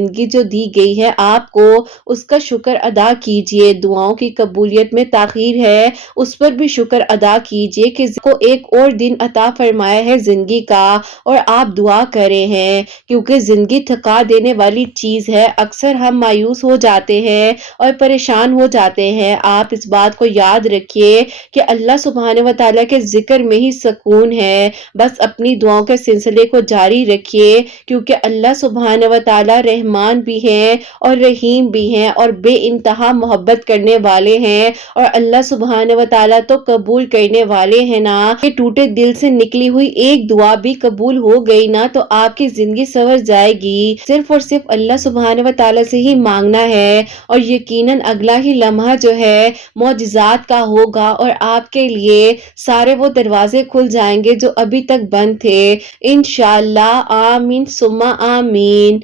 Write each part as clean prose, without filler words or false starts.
زندگی جو دی گئی ہے آپ کو اس کا شکر ادا کیجئے. دعاؤں کی قبولیت میں تاخیر ہے اس پر بھی شکر ادا کیجئے کہ کو ایک اور دن عطا فرمایا ہے زندگی کا اور آپ دعا کرے ہیں کیونکہ زندگی تھکا دینے والی چیز ہے. اکثر ہم مایوس ہو جاتے ہیں اور پریشان ہو جاتے ہیں. آپ اس بات کو یاد رکھیے کہ اللہ سبحانہ و تعالیٰ کے ذکر میں ہی سکون ہے. بس اپنی دعاؤں کے سلسلے کو جاری رکھیے کیونکہ اللہ سبحانہ و تعالیٰ رحمان بھی ہیں اور رحیم بھی ہیں اور بے انتہا محبت کرنے والے ہیں. اور اللہ سبحانہ و تعالیٰ تو قبول کرنے والے ہیں نا کہ ٹوٹے دل سے نکلی ہوئی ایک دعا بھی قبول ہو گئی نا تو آپ کی زندگی سنور جائے گی. صرف اور صرف اللہ سبحانہ و تعالیٰ سے ہی مانگنا ہے اور یقیناً اگلا ہی لمحہ جو ہے معجزات کا ہوگا اور آپ کے لیے سارے وہ دروازے کھل جائیں گے جو ابھی تک بند تھے. انشاءاللہ آمین ثم آمین.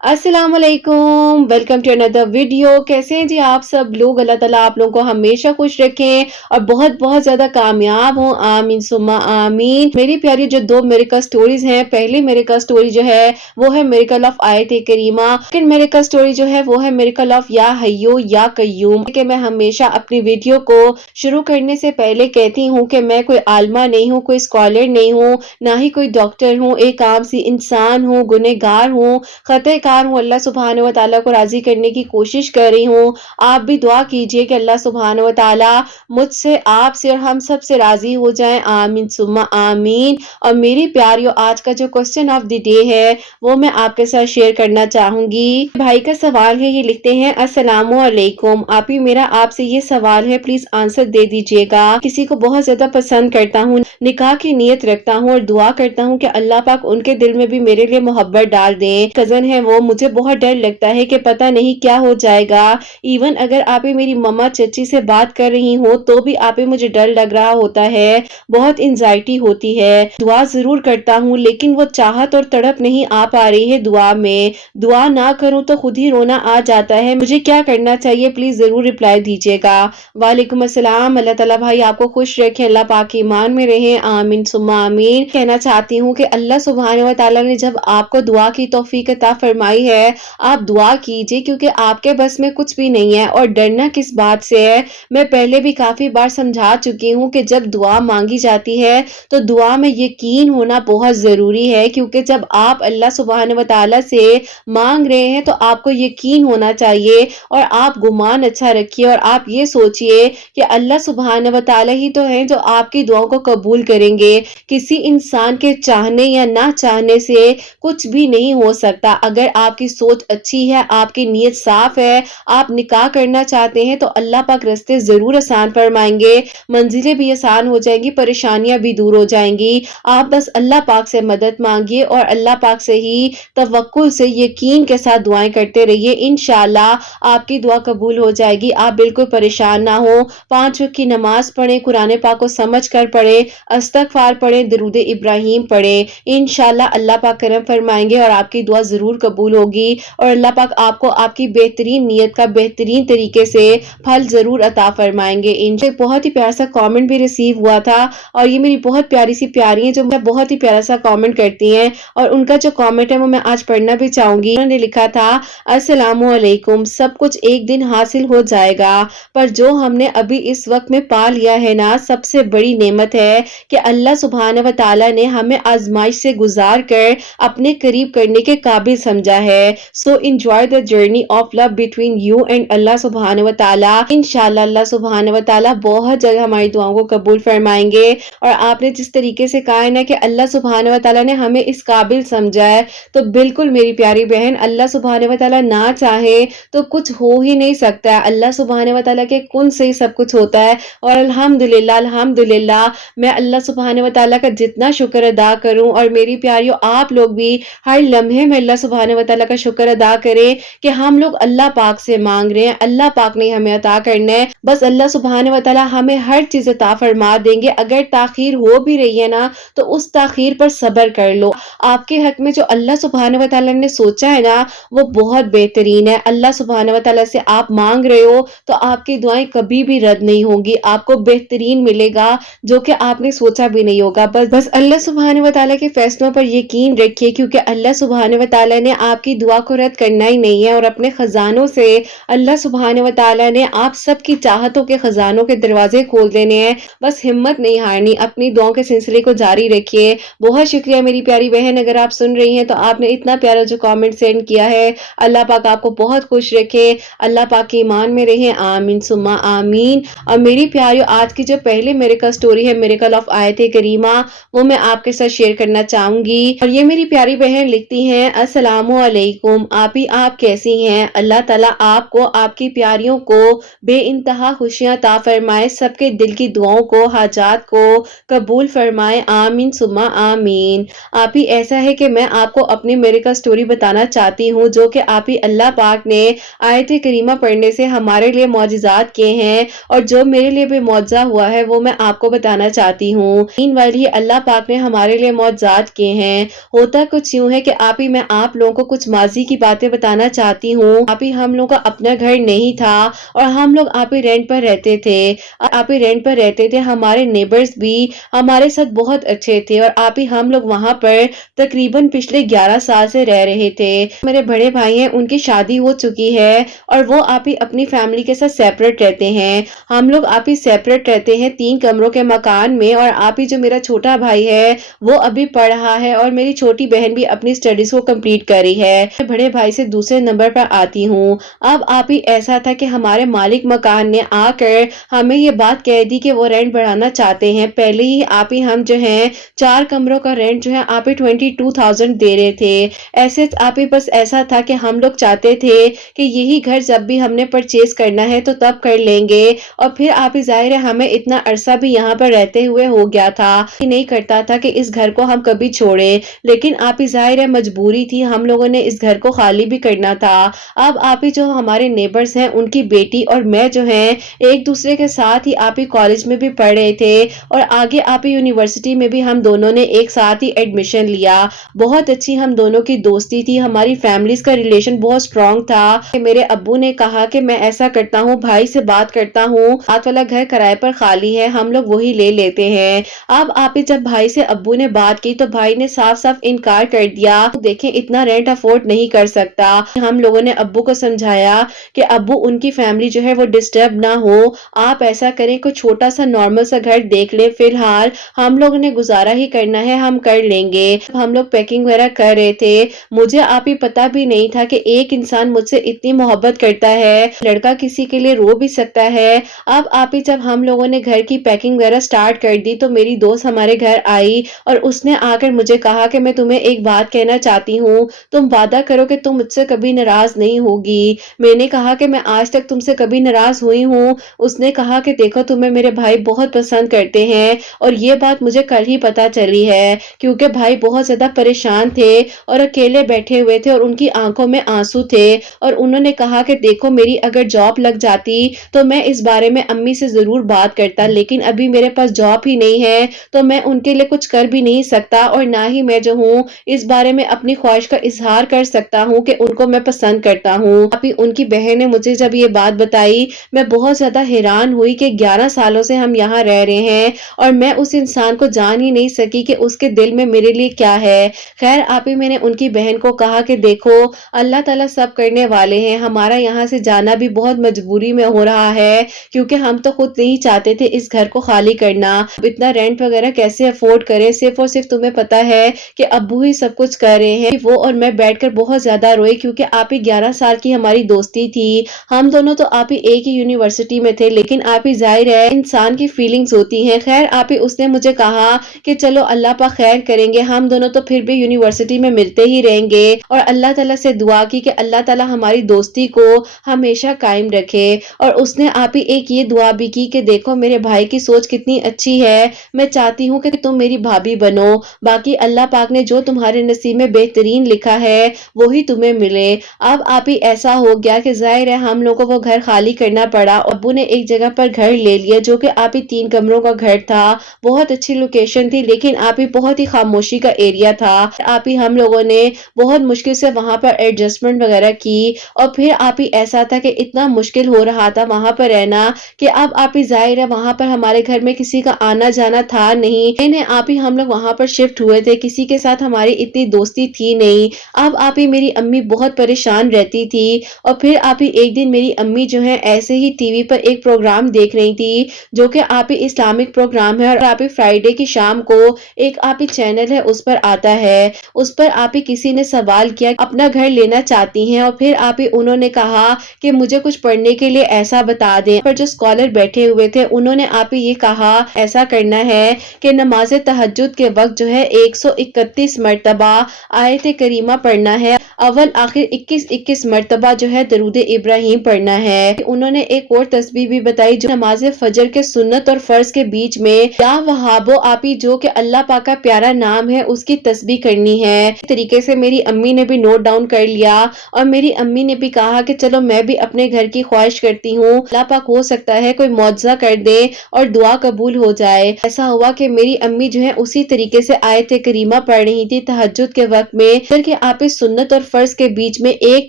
السلام علیکم، ویلکم ٹو اندر ویڈیو. کیسے ہیں جی آپ سب لوگ؟ اللہ تعالیٰ آپ لوگوں کو ہمیشہ خوش رکھیں اور بہت بہت زیادہ کامیاب ہوں. آمین ثم آمین. میری پیاری جو دو میریکل سٹوریز ہیں، پہلی میریکل سٹوری جو ہے وہ ہے میریکل آف آیت کریمہ. سیکنڈ میریکل سٹوری جو ہے وہ ہے میریکل آف یا حیو یا قیوم. کہ میں ہمیشہ اپنی ویڈیو کو شروع کرنے سے پہلے کہتی ہوں کہ میں کوئی عالمہ نہیں ہوں، کوئی اسکالر نہیں ہوں، نہ ہی کوئی ڈاکٹر ہوں. ایک عام سی انسان ہوں، گنہگار ہوں، خطا کار ہوں. اللہ سبحانہ و تعالیٰ کو راضی کرنے کی کوشش کر رہی ہوں. آپ بھی دعا کیجئے کہ اللہ سبحانہ و تعالیٰ مجھ سے، آپ سے اور ہم سب سے راضی ہو جائیں. آمین ثم آمین. اور میری پیاریوں، آج کا جو کوسچن آف دی ڈے ہے وہ میں آپ کے ساتھ شیئر کرنا چاہوں گی. بھائی کا سوال ہے، یہ لکھتے ہیں السلام علیکم آپی، میرا آپ سے یہ سوال ہے، پلیز آنسر دے دیجئے گا. کسی کو بہت زیادہ پسند کرتا ہوں، نکاح کی نیت رکھتا ہوں اور دعا کرتا ہوں کہ اللہ پاک ان کے دل میں بھی میرے لیے محبت ڈال دیں. کزن ہے وہ، مجھے بہت ڈر لگتا ہے کہ پتہ نہیں کیا ہو جائے گا. ایون اگر آپ میری مما چچی سے بات کر رہی ہوں تو بھی آپ مجھے ڈر لگ رہا ہوتا ہے، بہت انزائٹی ہوتی ہے. دعا ضرور کرتا ہوں لیکن وہ چاہت اور تڑپ نہیں آ پا رہی ہے دعا میں. دعا نہ کروں تو خود ہی رونا آ جاتا ہے. مجھے کیا کرنا چاہیے؟ پلیز ضرور رپلائی دیجیے گا. وعلیکم السلام. اللہ تعالیٰ بھائی آپ کو خوش رکھے، اللہ پاک ایمان میں رہیں. آمین ثم آمین. کہنا چاہتی ہوں کہ اللہ سبحانہ و تعالیٰ نے جب آپ کو دعا کی توفیق عطا فرمائی ہے، آپ دعا کیجئے کیونکہ آپ کے بس میں کچھ بھی نہیں ہے. اور ڈرنا کس بات سے ہے؟ میں پہلے بھی کافی بار سمجھا چکی ہوں کہ جب دعا مانگی جاتی ہے تو دعا میں یقین ہونا بہت ضروری ہے کیونکہ جب آپ اللہ سبحانہ و تعالیٰ سے مانگ رہے ہیں تو آپ کو یقین ہونا چاہیے اور آپ گمان اچھا رکھیے اور آپ یہ سوچئے کہ اللہ سبحانہ و تعالیٰ ہی تو ہیں جو آپ کی دعاؤں کو قبول کریں گے. کسی انسان کے چاہنے یا نہ چاہنے سے کچھ بھی نہیں ہو سکتا. اگر آپ کی سوچ اچھی ہے، آپ کی نیت صاف ہے، آپ نکاح کرنا چاہتے ہیں تو اللہ پاک راستے ضرور آسان فرمائیں گے، منزلیں بھی آسان ہو جائیں گی، پریشانیاں بھی دور ہو جائیں گی. آپ بس اللہ پاک سے مدد مانگیے اور اللہ پاک سے ہی توکل سے یقین کے ساتھ دعائیں کرتے رہیے. انشاءاللہ آپ کی دعا قبول ہو جائے گی. آپ بالکل پریشان نہ ہو. 5 وقت کی نماز پڑھیں، قرآن پاک کو سمجھ کر پڑھیں، استغفار پڑھیں، درود ابراہیم پڑھیں. انشاءاللہ اللہ پاک کرم فرمائیں گے اور آپ کی دعا ضرور قبول ہوگی اور اللہ پاک آپ کو آپ کی بہترین نیت کا بہترین طریقے سے پھل ضرور عطا فرمائیں گے. ان سے بہت ہی پیارا سا کامنٹ بھی ریسیو ہوا تھا اور یہ میری بہت پیاری سی پیاری ہیں جو مجھے بہت ہی پیارا سا کامنٹ کرتی ہیں اور ان کا جو کامنٹ ہے وہ میں آج پڑھنا بھی چاہوں گی. انہوں نے لکھا تھا السلام علیکم، سب کچھ ایک دن حاصل ہو جائے گا پر جو ہم نے ابھی اس وقت میں پا لیا ہے نا، سب سے بڑی نعمت ہے کہ اللہ سبحانہ و تعالیٰ نے ہمیں آزمائش سے گزار کر اپنے قریب کرنے کے قابل سمجھا ہے. So enjoy the journey of love between you and اللہ سبحانہ و تعالیٰ. انشاءاللہ اللہ سبحانہ و تعالیٰ بہت جلد ہماری دعاؤں کو قبول فرمائیں گے. اور آپ نے جس طریقے سے کہا ہے نا کہ اللہ سبحانہ و تعالیٰ نے ہمیں اس قابل سمجھا ہے، تو بالکل میری پیاری بہن، اللہ سبحانہ و تعالیٰ نہ چاہے تو کچھ ہو ہی نہیں سکتا ہے. اللہ سبحانہ و تعالیٰ کے کن سے ہی سب کچھ ہوتا ہے. اور الحمدللہ الحمدللہ میں اللہ سبحانہ و تعالیٰ کا جتنا شکر ادا کروں، اور میری پیاریوں آپ لوگ بھی ہر لمحے میں اللہ سبحانہ و تعالیٰ کا شکر ادا کریں کہ ہم لوگ اللہ پاک سے مانگ رہے ہیں، اللہ پاک نے ہمیں عطا کرنا ہے. بس اللہ سبحانہ و تعالیٰ ہمیں ہر چیز عطا فرما دیں گے. اگر تاخیر ہو بھی رہی ہے نا تو اس تاخیر پر صبر کر لو. آپ کے حق میں جو اللہ سبحانہ و تعالیٰ نے سوچا ہے نا وہ بہت بہترین ہے. اللہ سبحانہ و تعالیٰ سے آپ مانگ رہے ہو تو آپ کی دعائیں کبھی بھی رد نہیں ہوں گی. آپ کو بہترین ملے گا جو کہ آپ نے سوچا بھی نہیں ہوگا. بس اللہ سبحانہ و تعالیٰ کے فیصلوں پر یقین رکھیے کیونکہ اللہ سبحانہ و تعالیٰ نے آپ کی دعا کو رد کرنا ہی نہیں ہے اور اپنے خزانوں سے اللہ سبحانہ و تعالیٰ نے آپ سب کی چاہتوں کے خزانوں کے دروازے کھول دینے ہیں. بس ہمت نہیں ہارنی، اپنی دعاؤں کے سلسلے کو جاری رکھیے. بہت شکریہ میری پیاری بہن، اگر آپ سن رہی ہیں تو آپ نے اتنا پیارا جو کامنٹ سینڈ کیا ہے. اللہ پاک آپ کو بہت خوش رکھے، اللہ پاک کے ایمان میں رہیں، آمین ثم آمین. اور میری پیاریو، آج کی جو پہلے میریکل سٹوری ہے، میریکل آف آیت کریمہ، وہ میں آپ کے ساتھ شیئر کرنا چاہوں گی. اور یہ میری پیاری بہن لکھتی ہیں، السلام علیکم آپی، آپ کیسی ہیں؟ اللہ تعالیٰ آپ کو، آپ کی پیاریوں کو بے انتہا خوشیاں عطا فرمائے، سب کے دل کی دعاؤں کو، حاجات کو قبول فرمائے، آمین ثم آمین. آپی ایسا ہے کہ میں آپ کو اپنی میریکل سٹوری بتانا چاہتی ہوں، جو کہ آپی اللہ پاک نے آیت کریمہ پڑھنے سے ہمارے لیے معجزات کیے ہیں، اور جو میرے لیے بھی معجزہ ہوا ہے وہ میں آپ کو بتانا چاہتی ہوں. ان والی اللہ پاک نے ہمارے لیے معجزات کیے ہیں. ہوتا کچھ یوں ہے کہ آپی میں آپ لوگوں کو کچھ ماضی کی باتیں بتانا چاہتی ہوں. آپی ہم لوگ کا اپنا گھر نہیں تھا اور ہم لوگ آپی رینٹ پر رہتے تھے. آپی رینٹ پر رہتے تھے، ہمارے نیبرز بھی ہمارے ساتھ بہت اچھے تھے، اور آپی ہم لوگ وہاں پر تقریباً پچھلے 11 سال سے رہ رہے تھے. میرے بڑے بھائی ہیں، ان کی شادی ہو چکی ہے اور وہ آپی اپنی فیملی کے ساتھ سیپریٹ رہتے ہیں. ہم لوگ آپی سیپریٹ رہتے ہیں 3 کمروں کے مکان میں، اور آپی جو میرا چھوٹا بھائی ہے وہ ابھی پڑھ رہا ہے، اور میری چھوٹی بہن بھی اپنی سٹڈیز کو کمپلیٹ کر رہی ہے. بڑے بھائی سے دوسرے نمبر پر آتی ہوں. اب آپی ایسا تھا کہ ہمارے مالک مکان نے آ کر ہمیں یہ بات کہہ دی کہ وہ رینٹ بڑھانا چاہتے ہیں. پہلے ہی آپی ہم جو ہیں 4 کمروں کا رینٹ جو ہے آپی 22,000 دے رہے تھے. ایسے آپی بس ایسا تھا کہ ہم لوگ چاہتے تھے کہ یہی گھر جب بھی ہم نے پرچیز کرنا ہے تو تب کر لیں گے. اور پھر آپی ظاہر ہے ہمیں اتنا عرصہ بھی یہاں پر رہتے ہوئے ہو گیا تھا، نہیں کرتا تھا کہ اس گھر کو ہم کبھی چھوڑے، لیکن آپی ظاہر ہے مجبوری تھی، ہم لوگوں نے اس گھر کو خالی بھی کرنا تھا. اب آپی جو ہمارے نیبرز ہیں، ان کی بیٹی اور میں جو ہیں ایک دوسرے کے ساتھ ہی آپی کالج میں بھی پڑھ رہے تھے، اور آگے آپی یونیورسٹی میں بھی ہم دونوں نے ایک ساتھ ہی ایڈمیشن لیا. بہت اچھی ہم دونوں کی دوستی تھی، ہماری فیملیز کا ریلیشن بہت سٹرونگ تھا. میرے ابو نے کہا کہ میں ایسا کرتا ہوں، بھائی سے بات کرتا ہوں، ہاتھ والا گھر کرائے پر خالی ہے، ہم لوگ وہی لے لیتے ہیں. اب آپی جب بھائی سے ابو نے بات کی تو بھائی نے صاف صاف انکار کر دیا. دیکھیں اتنا رینٹ افورڈ نہیں کر سکتا. ہم لوگوں نے ابو کو سمجھایا کہ ابو ان کی فیملی جو ہے وہ ڈسٹرب نہ ہو، آپ ایسا کریں کوئی چھوٹا سا نارمل سا گھر دیکھ لیں، فی الحال ہم لوگوں نے گزارا ہی کرنا ہے، ہم کر لیں گے. ہم لوگ پیکنگ وغیرہ کر رہے تھے، مجھے آپی پتا بھی نہیں تھا کہ ایک انسان مجھ سے اتنی محبت کرتا ہے، لڑکا کسی کے لیے رو بھی سکتا ہے. اب آپی جب ہم لوگوں نے گھر کی پیکنگ وغیرہ سٹارٹ کر دی تو میری دوست ہمارے گھر آئی اور اس نے آ کر مجھے کہا کہ میں تمہیں ایک بات کہنا چاہتی ہوں، تم وعدہ کرو کہ تم مجھ سے کبھی ناراض نہیں ہوگی. میں نے کہا کہ میں آج تک تم سے کبھی ناراض ہوئی ہوں. اس نے کہا کہ دیکھو تمہیں میرے بھائی بہت پسند کرتے ہیں، اور یہ بات مجھے کل ہی پتا چلی ہے، کیونکہ بھائی بہت زیادہ پریشان تھے اور اکیلے بیٹھے ہوئے تھے اور ان کی آنکھوں میں آنسو تھے، اور انہوں نے کہا کہ دیکھو میری اگر جاب لگ جاتی تو میں اس بارے میں امی سے ضرور بات کرتا، لیکن ابھی میرے پاس جاب ہی نہیں ہے تو میں ان کے لیے کچھ کر بھی نہیں سکتا، اور نہ ہی میں جو ہوں اس بارے میں اپنی خواہش کا اظہار کر سکتا ہوں کہ ان کو میں پسند کرتا ہوں. ابھی ان کی بہن نے مجھے جب یہ بات بتائی میں بہت زیادہ حیران ہوئی کہ 11 سالوں سے ہم یہاں رہ رہے ہیں اور میں اس انسان کو جان ہی نہیں سکی کہ اس کے دل میں میرے لیے کیا ہے. خیر آپی میں نے ان کی بہن کو کہا کہ دیکھو اللہ تعالیٰ سب کرنے والے ہیں، ہمارا یہاں سے جانا بھی بہت مجبوری میں ہو رہا ہے، کیونکہ ہم تو خود نہیں چاہتے تھے اس گھر کو خالی کرنا، اتنا رینٹ وغیرہ کیسے افورڈ کریں. صرف اور صرف تمہیں پتا ہے کہ ابو ہی سب کچھ کر رہے ہیں. وہ اور میں بیٹھ کر بہت زیادہ روئے، کیونکہ آپی 11 سال کی ہماری دوستی تھی، ہم دونوں تو آپی ایک ہی یونیورسٹی میں تھے، لیکن آپی ظاہر ہے انسان کی فیلنگز ہوتی ہیں. خیر آپی اس نے مجھے کہا کہ چلو اللہ پاک خیر کریں گے، ہم دونوں تو پھر بھی یونیورسٹی میں ملتے ہی رہیں گے، اور اللہ تعالیٰ سے دعا کی کہ اللہ تعالیٰ ہماری دوستی کو ہمیشہ قائم رکھے. اور اس نے آپی ایک یہ دعا بھی کی کہ دیکھو میرے بھائی کی سوچ کتنی اچھی ہے، میں چاہتی ہوں کہ تم میری بھابھی بنو، باقی اللہ پاک نے جو تمہارے نصیب میں بہترین لکھا ہے وہی تمہیں ملے. اب آپی ایسا ہو گیا کہ ظاہر ہے ہم لوگوں کو وہ گھر خالی کرنا پڑا. ابو نے ایک جگہ پر گھر لے لیا جو کہ آپی 3 کمروں کا گھر تھا، بہت اچھی لوکیشن تھی، لیکن آپی بہت ہی خاموشی کا ایریا تھا. آپی ہم لوگوں نے بہت مشکل سے وہاں پر ایڈجسٹمنٹ وغیرہ کی، اور پھر آپی ایسا تھا کہ اتنا مشکل ہو رہا تھا وہاں پر رہنا کہ اب آپی ظاہر ہے وہاں پر ہمارے گھر میں کسی کا آنا جانا تھا نہیں. آپی ہم لوگ وہاں پر شفٹ ہوئے تھے، کسی کے ساتھ ہماری اتنی دوستی تھی نہیں. اب آپ ہی میری امی بہت پریشان رہتی تھی اور پھر آپ ہی ایک دن میری امی جو ہے ایسے ہی ٹی وی پر ایک پروگرام دیکھ رہی تھی جو کہ آپ ہی اسلامک پروگرام ہے اور آپ ہی فرائیڈے کی شام کو ایک آپ ہی چینل ہے اس پر آتا ہے. اس پر آپ ہی کسی نے سوال کیا اپنا گھر لینا چاہتی ہیں اور پھر آپ ہی انہوں نے کہا کہ مجھے کچھ پڑھنے کے لیے ایسا بتا دیں. پر جو اسکالر بیٹھے ہوئے تھے انہوں نے آپ ہی یہ کہا ایسا کرنا ہے کہ نماز تہجد کے وقت جو ہے 131 مرتبہ آیت کریمہ پڑھنا ہے, اول آخر 21 مرتبہ جو ہے درود ابراہیم پڑھنا ہے. انہوں نے ایک اور تسبیح بھی بتائی جو نماز فجر کے سنت اور فرض کے بیچ میں یا وہابو آپ ہی جو کہ اللہ پاک کا پیارا نام ہے اس کی تسبیح کرنی ہے. اس طریقے سے میری امی نے بھی نوٹ ڈاؤن کر لیا اور میری امی نے بھی کہا کہ چلو میں بھی اپنے گھر کی خواہش کرتی ہوں, اللہ پاک ہو سکتا ہے کوئی معجزہ کر دے اور دعا قبول ہو جائے. ایسا ہوا کہ میری امی جو ہے اسی طریقے سے آیت کریمہ پڑھ رہی تھی تہجد کے وقت میں, کہ آپ سنت اور فرض کے بیچ میں ایک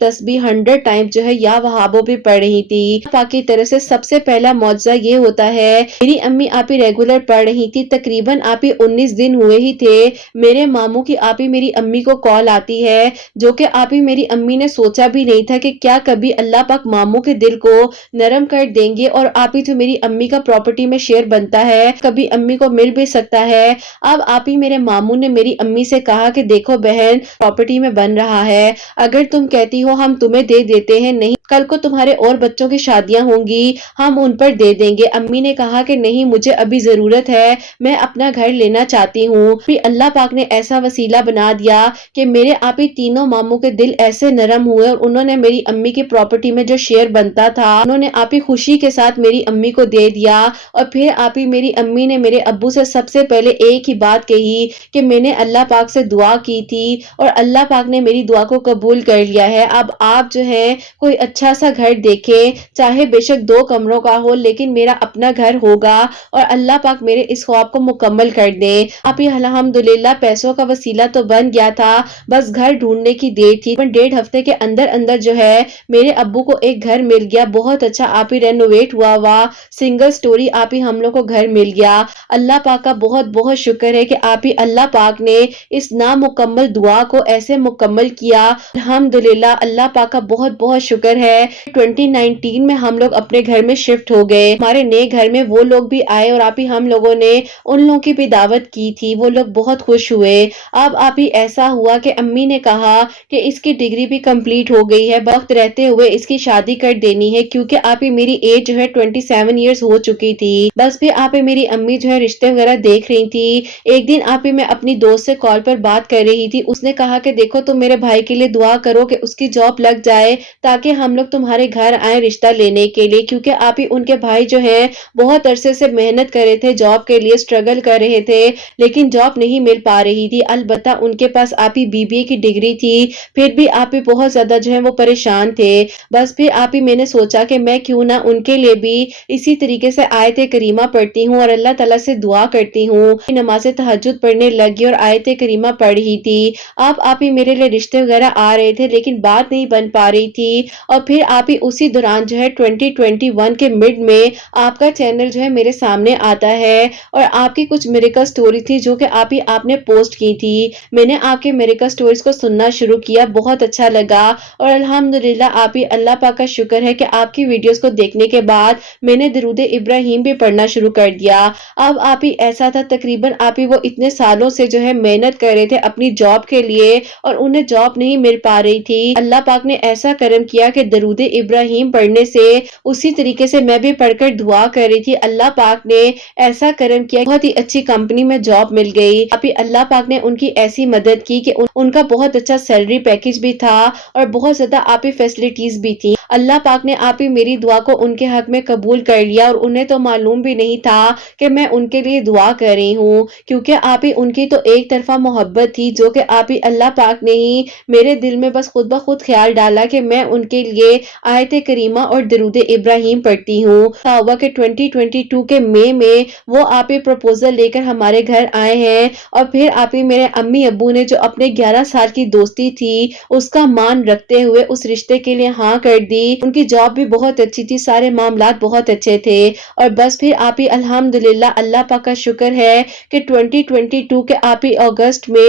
تسبیح 100 ٹائم جو ہے یا وہابو بھی پڑھ رہی تھی. پاک کی طرف سے سب سے پہلا معجزہ یہ ہوتا ہے میری امی آپ ہی ریگولر پڑھ رہی تھی, تقریباً آپ ہی 19 دن ہوئے ہی تھے, میرے ماموں کی آپ ہی میری امی کو کال آتی ہے جو کہ آپ ہی میری امی نے سوچا بھی نہیں تھا کہ کیا کبھی اللہ پاک ماموں کے دل کو نرم کر دیں گے اور آپ ہی جو میری امی کا پراپرٹی میں شیئر بنتا ہے کبھی امی کو مل بھی سکتا ہے. اب آپ ہی میرے ماموں نے میری امی سے کہا کہ دیکھو بہن پراپرٹی میں بن رہا ہے, اگر تم کہتی ہو ہم تمہیں دے دیتے ہیں, نہیں کل کو تمہارے اور بچوں کی شادیاں ہوں گی ہم ان پر دے دیں گے. امی نے کہا کہ نہیں مجھے ابھی ضرورت ہے, میں اپنا گھر لینا چاہتی ہوں. پھر اللہ پاک نے ایسا وسیلہ بنا دیا کہ میرے آپ ہی تینوں ماموں کے دل ایسے نرم ہوئے اور انہوں نے میری امی کی پراپرٹی میں جو شیئر بنتا تھا انہوں نے آپ ہی خوشی کے ساتھ میری امی کو دے دیا. اور پھر آپ ہی میری امی نے میرے ابو سے سب سے پہلے ایک ہی بات کہی کہ میں نے اللہ پاک سے دعا کی تھی اور اللہ پاک نے میری دعا کو قبول کر لیا ہے. اب آپ جو ہے کوئی اچھا سا گھر دیکھیں, چاہے بے شک 2 کمروں کا ہو لیکن میرا اپنا گھر ہوگا اور اللہ پاک میرے اس خواب کو مکمل کر دے. آپ ہی الحمدللہ پیسوں کا وسیلہ تو بن گیا تھا, بس گھر ڈھونڈنے کی دیر تھی. 1.5 ہفتے کے اندر اندر جو ہے میرے ابو کو ایک گھر مل گیا, بہت اچھا آپ ہی رینوویٹ ہوا سنگل سٹوری آپ ہی ہم لوگ کو گھر مل گیا. اللہ پاک کا بہت بہت شکر ہے کہ آپ ہی اللہ پاک نے اس نامکمل دعا کو ایسے مکمل کیا. الحمدللہ اللہ پاک کا بہت بہت شکر ہے. 2019 میں ہم لوگ اپنے گھر میں شفٹ ہو گئے. ہمارے نئے گھر میں وہ لوگ بھی آئے اور آپ ہی ہم لوگوں نے ان لوگوں کی بھی دعوت کی تھی, وہ لوگ بہت خوش ہوئے. اب آپ ہی ایسا ہوا کہ امی نے کہا کہ اس کی ڈگری بھی کمپلیٹ ہو گئی ہے, وقت رہتے ہوئے اس کی شادی کر دینی ہے کیونکہ آپ ہی میری ایج جو ہے 27 ایئرز ہو چکی تھی. بس پھر آپ ہی میری امی جو ہے رشتے وغیرہ دیکھ رہی تھی. ایک دن آپ ہی میں اپنی دوست سے کال پر بات کر رہی تھی, اس نے کہا کہ دیکھو تم میرے بھائی کے لیے دعا کرو کہ اس کی جاب لگ جائے تاکہ ہم لوگ تمہارے گھر آئیں رشتہ لینے کے لیے, کیونکہ آپ ہی ان کے بھائی جو ہیں بہت عرصے سے محنت کر رہے تھے جاب کے لیے, اسٹرگل کر رہے تھے لیکن جاب نہیں مل پا رہی تھی. البتہ ان کے پاس آپ ہی BBA کی ڈگری تھی, پھر بھی آپ ہی بہت زیادہ جو ہے وہ پریشان تھے. بس پھر آپ ہی میں نے سوچا کہ میں کیوں نہ ان کے لیے بھی اسی طریقے سے آیت کریمہ پڑھتی ہوں اور اللہ تعالیٰ سے دعا کرتی ہوں. نماز تہجد پڑھنے لگی اور آیت کریمہ پڑھ رہی تھی. اب آپ ہی میرے لیے رشتے وغیرہ آ رہے تھے لیکن بات نہیں بن پا رہی تھی. اور پھر آپ ہی اسی دوران جو ہے 2021 کے مڈ میں آپ کا چینل جو ہے میرے سامنے آتا ہے اور آپ کی کچھ میریکل سٹوری تھی جو کہ آپ نے پوسٹ کی تھی. میں نے آپ کے میریکل سٹوریز کو سننا شروع کیا, بہت اچھا لگا اور الحمدللہ آپ ہی اللہ پاک کا شکر ہے کہ آپ کی ویڈیوز کو دیکھنے کے بعد میں نے درود ابراہیم بھی پڑھنا شروع کر دیا. اب آپ ہی ایسا تھا تقریباً آپ ہی وہ اتنے سالوں سے جو ہے محنت کر رہے تھے اپنی جاب کے لیے اور انہیں جاب نہیں مل پا رہی تھی. اللہ پاک نے ایسا کرم کیا کہ درود ابراہیم پڑھنے سے اسی طریقے سے میں بھی پڑھ کر دعا کر رہی تھی, اللہ پاک نے ایسا کرم کیا بہت ہی اچھی کمپنی میں جاب مل گئی. ابھی اللہ پاک نے ان کی ایسی مدد کی کہ ان کا بہت اچھا سیلری پیکج بھی تھا اور بہت زیادہ آپ ہی فیسلٹیز بھی تھی. اللہ پاک نے آپ ہی میری دعا کو ان کے حق میں قبول کر لیا اور انہیں تو معلوم بھی نہیں تھا کہ میں ان کے لیے دعا کر رہی ہوں, کیونکہ آپ ہی ان کی تو ایک طرفہ محبت تھی جو کہ آپ ہی اللہ پاک نے ہی میرے دل میں بس خود بخود خیال ڈالا کہ میں ان کے لیے آیت کریمہ اور درود ابراہیم پڑھتی ہوں. ہوا کہ 2022 کے مئی میں وہ آپ ہی پروپوزل لے کر ہمارے گھر آئے ہیں اور پھر آپ ہی میرے امی ابو نے جو اپنے 11 سال کی دوستی تھی اس کا مان رکھتے ہوئے اس رشتے کے لیے ہاں کر دی. ان کی جاب بھی بہت اچھی تھی, سارے معاملات بہت اچھے تھے اور بس پھر آپ ہی الحمدللہ اللہ پاک کا شکر ہے کہ 2022 کے آپ ہی اگست میں